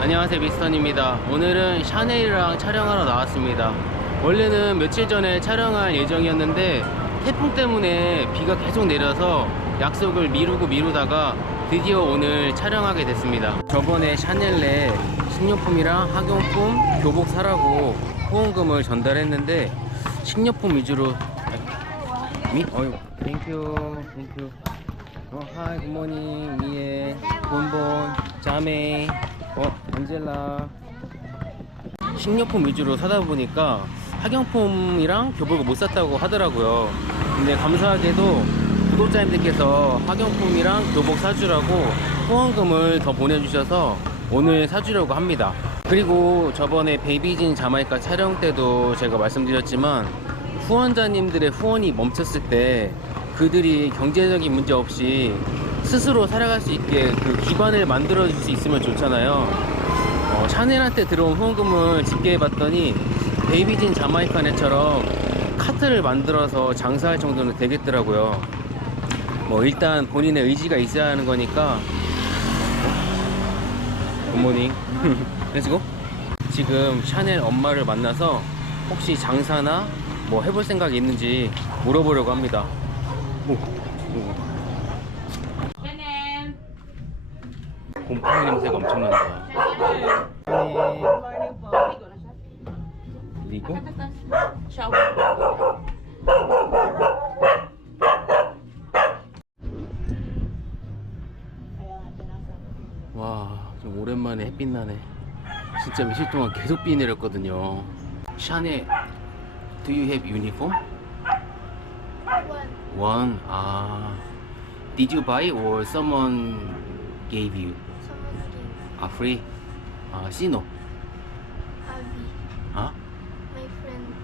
안녕하세요 미스턴입니다. 오늘은 샤넬이랑 촬영하러 나왔습니다. 원래는 며칠 전에 촬영할 예정이었는데 태풍 때문에 비가 계속 내려서 약속을 미루고 미루다가 드디어 오늘 촬영하게 됐습니다. 저번에 샤넬에 식료품이랑 학용품 교복 사라고 후원금을 전달했는데 식료품 위주로 미? 어유 땡큐 땡큐 어 하이 굿모닝 미에 본본 어 안젤라. 식료품 위주로 사다 보니까 학용품이랑 교복을 못 샀다고 하더라고요. 근데 감사하게도 구독자님들께서 학용품이랑 교복 사주라고 후원금을 더 보내주셔서 오늘 사주려고 합니다. 그리고 저번에 베이비진 자마이카 촬영 때도 제가 말씀드렸지만 후원자님들의 후원이 멈췄을 때 그들이 경제적인 문제 없이 스스로 살아갈 수 있게 그 기반을 만들어 줄 수 있으면 좋잖아요. 어, 샤넬한테 들어온 후원금을 집계해 봤더니 베이비진 자마이카네처럼 카트를 만들어서 장사할 정도는 되겠더라고요. 뭐 일단 본인의 의지가 있어야 하는 거니까. 굿모닝. 렛츠고 지금 샤넬 엄마를 만나서 혹시 장사나 뭐 해볼 생각이 있는지 물어보려고 합니다. 오, 오. Ganun. 곰팡이 냄새가 엄청난다 그리고 Shower. 와, 좀 오랜만에 햇빛 나네. 진짜 며칠 동안 계속 비 내렸거든요. 샤넬, do you have uniform? One. One. 아, did you buy or someone gave you? Someone gave 아, free. 아, 시노. 아, my friend.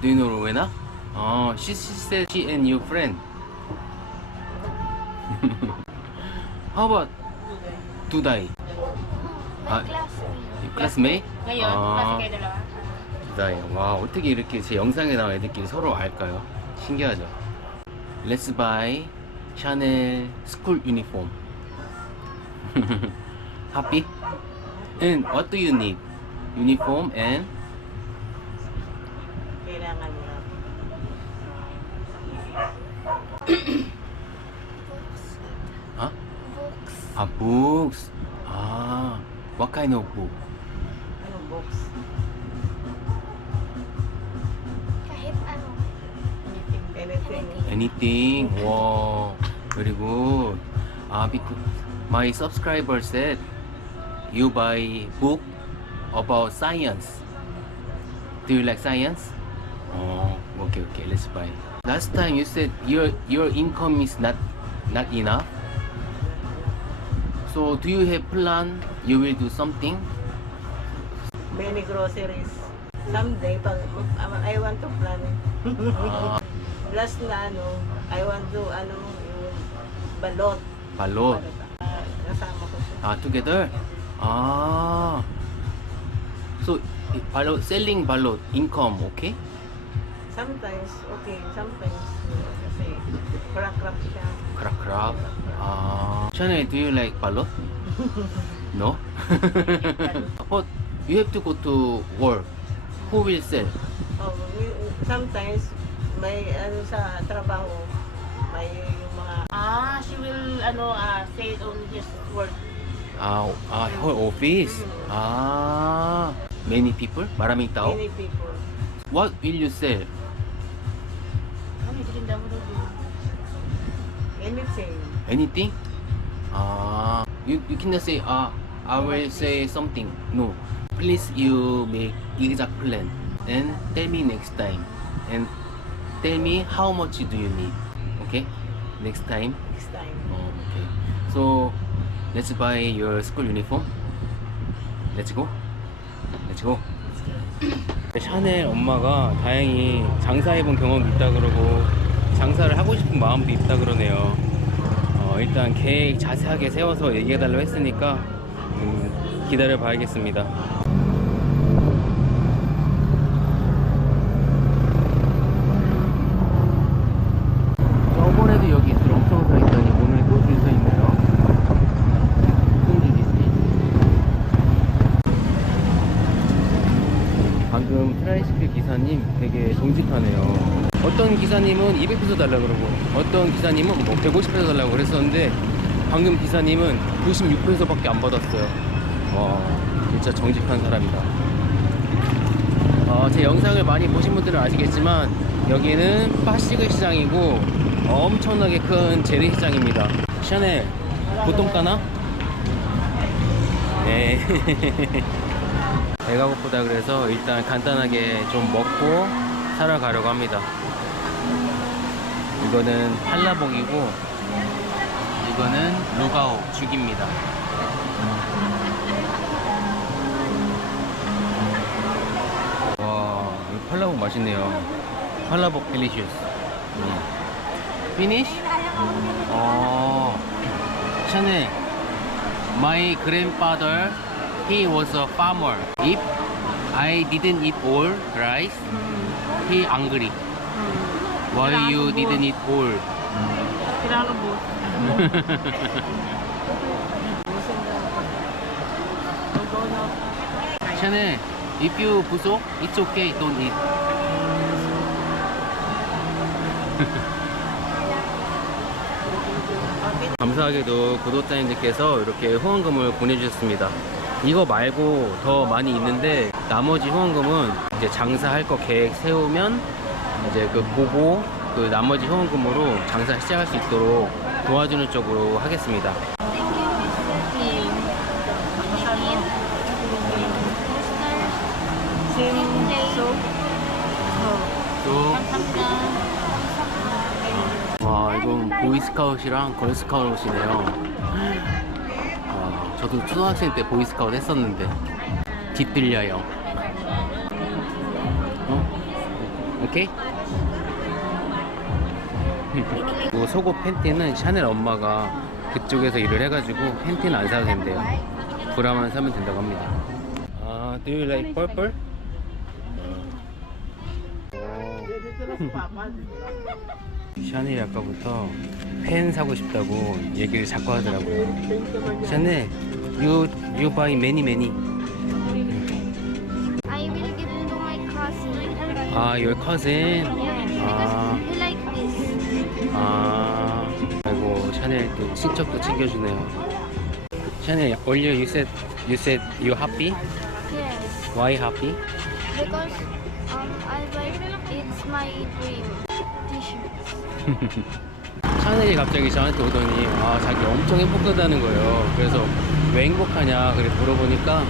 do you know Rowena? 어, she, she said she and your friend. How about Duday? My Ah. classmate. classmate? Ngayon, 아. kasi kayo dalawa. 두다이. 와, 어떻게 이렇게 제 영상에 나온 애들끼리 서로 알까요? 신기하죠? Let's buy Chanel school uniform. Happy? And what do you need? Uniform and Kailangan mo. Books. Huh? Books. 아, books. 아, what kind of book? Anong box? Kahit ano. Anything. Anything. Wow. Very good. Ah, because my subscriber said you buy book about science. Do you like science? Oh, okay, okay. Let's buy. Last time you said your your income is not not enough. So do you have plan? You will do something? Many groceries. Someday, pag I want to plan. Ah, Last na ano, I want to ano, yung balot. balot. Kasama ko siya. Ah, together. Ah. So i- balot selling balot income okay? Sometimes, okay. Sometimes, kasi crack-crack siya. Crack crack. Ah. Chanel, do you like balot? no. but you have to go to work. Who will sell? Oh, we- sometimes, may ano sa trabaho, may yung mga Ah, she will, ano, ah, say it on his work. Ah, ah, her office. Ah, many people? Maraming tao? Many people. What will you say? Anything. Anything? Ah, you, you cannot say, ah, I will say something. No. Please you make exact plan. Then tell me next time. And tell me how much do you need. Okay? Next time? Next time. Oh, okay. So, let's buy your school uniform. Let's go. Let's go. 샤넬 엄마가 다행히 장사해본 경험이 있다 그러고 장사를 하고 싶은 마음도 있다 그러네요. 어, 일단 계획 자세하게 세워서 얘기해달라고 했으니까 음, 기다려 봐야겠습니다. 저번에도 여기 줄 엄청 서 있더니 오늘 또 줄 서 있네요. 무슨 일이지? 방금 트라이시클 기사님 되게 정직하네요. 어떤 기사님은 200페소 달라고 그러고 어떤 기사님은 뭐 150페소 달라고 그랬었는데 방금 기사님은 96페소밖에 안 받았어요. 와 진짜 정직한 사람이다. 어, 제 영상을 많이 보신 분들은 아시겠지만 여기는 파시그 시장이고 엄청나게 큰 재래 시장입니다. 샤넬 보통 까나? 네. 배가 고프다 그래서 일단 간단하게 좀 먹고 살아가려고 합니다. 이거는 한라봉이고 이거는 루가오 죽입니다. 와, 이 팔라복 맛있네요. 팔라복 딜리시우스. 피니쉬? 어, 샤넬. My grandfather, he was a farmer. If I didn't eat all rice, he angry. Why you didn't eat all? Kailangan mo. 샤넬, if you 부속, it's okay, don't eat. 감사하게도 구독자님들께서 이렇게 후원금을 보내주셨습니다. 이거 말고 더 많이 있는데 나머지 후원금은 이제 장사할 거 계획 세우면 이제 그 보고 그 나머지 후원금으로 장사 시작할 수 있도록 도와주는 쪽으로 하겠습니다. 와 이건 보이스카웃이랑 걸스카웃이네요 와, 저도 초등학생 때 보이스카웃 했었는데 뒤뜰려요 어? 오케이? 뭐 속옷 팬티는 샤넬 엄마가 그쪽에서 일을 해가지고 팬티는 안 사도 된대요 브라만 사면 된다고 합니다 아, do you like purple? 샤넬이 아까부터 펜 사고 싶다고 얘기를 자꾸 하더라고요. 샤넬, you you buy many many. I will give to my cousin. 아, your cousin. Yeah, 아, he like this. 아, 아이고 샤넬 또 친척도 챙겨주네요. 샤넬, earlier you said you said you happy? Yes, Why happy? because um I like it's my dream 샤넬이 갑자기 저한테 오더니 아 자기 엄청 행복하다는 거예요. 그래서 왜 행복하냐 그래 물어보니까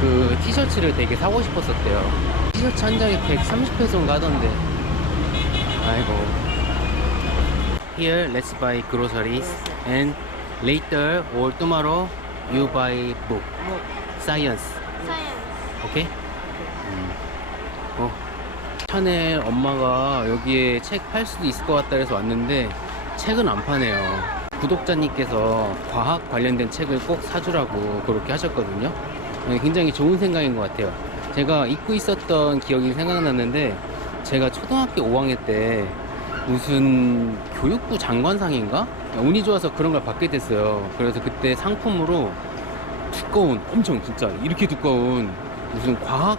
그 티셔츠를 되게 사고 싶었었대요. 티셔츠 한 장에 130페소인가 하던데. 아이고. Here let's buy groceries and later or tomorrow you buy book science. Science. 오케이? 음. 어. 샤넬 엄마가 여기에 책 팔 수도 있을 것 같다 해서 왔는데 책은 안 파네요. 구독자님께서 과학 관련된 책을 꼭 사주라고 그렇게 하셨거든요. 네, 굉장히 좋은 생각인 것 같아요. 제가 잊고 있었던 기억이 생각났는데 제가 초등학교 5학년 때 무슨 교육부 장관상인가? 운이 좋아서 그런 걸 받게 됐어요. 그래서 그때 상품으로 두꺼운 엄청 진짜 이렇게 두꺼운 무슨 과학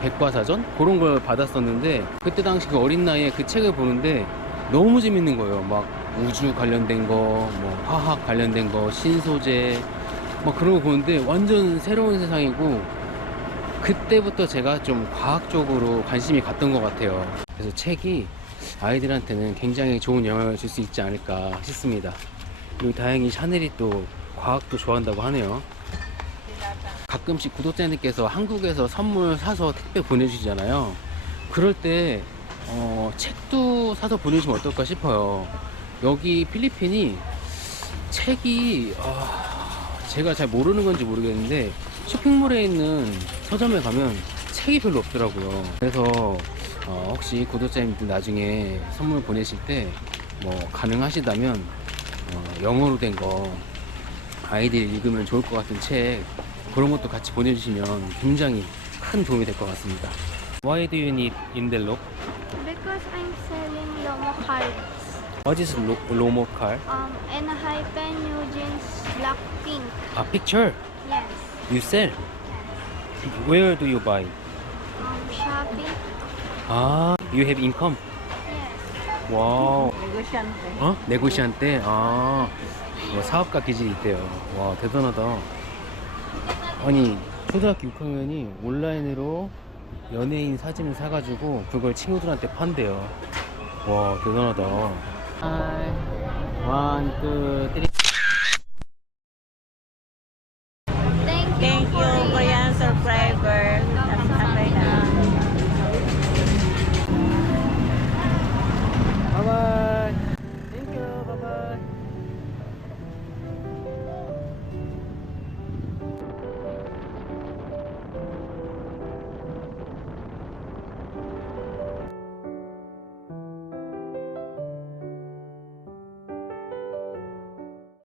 백과사전 그런 걸 받았었는데 그때 당시 그 어린 나이에 그 책을 보는데 너무 재밌는 거예요. 막 우주 관련된 거, 뭐 화학 관련된 거, 신소재 막 그런 거 보는데 완전 새로운 세상이고 그때부터 제가 좀 과학 쪽으로 관심이 갔던 것 같아요. 그래서 책이 아이들한테는 굉장히 좋은 영향을 줄 수 있지 않을까 싶습니다. 그리고 다행히 샤넬이 또 과학도 좋아한다고 하네요. 가끔씩 구독자님께서 한국에서 선물 사서 택배 보내주시잖아요. 그럴 때 어, 책도 사서 보내주시면 어떨까 싶어요. 여기 필리핀이 책이 아, 제가 잘 모르는 건지 모르겠는데 쇼핑몰에 있는 서점에 가면 책이 별로 없더라고요. 그래서 어, 혹시 구독자님들 나중에 선물 보내실 때 뭐 가능하시다면 어, 영어로 된 거 아이들이 읽으면 좋을 것 같은 책 그런 것도 같이 보내주시면 굉장히 큰 도움이 될 것 같습니다. Why do you need Indelok? Because I'm selling Lomo cards. What is lo- Lomo car? Um, and Hypen Eugene's Black Pink. A picture. Yes. You sell. Where do you buy? Um, Blackpink. 아, you have income? Yes. 와우. Negosyante. 어? 네고시한테? 아, 뭐 사업가 기질이 있대요. 와, 대단하다. 아니, 초등학교 6학년이 온라인으로 연예인 사진을 사가지고 그걸 친구들한테 판대요. 와, 대단하다. 하이, 원, 투, 쓰리.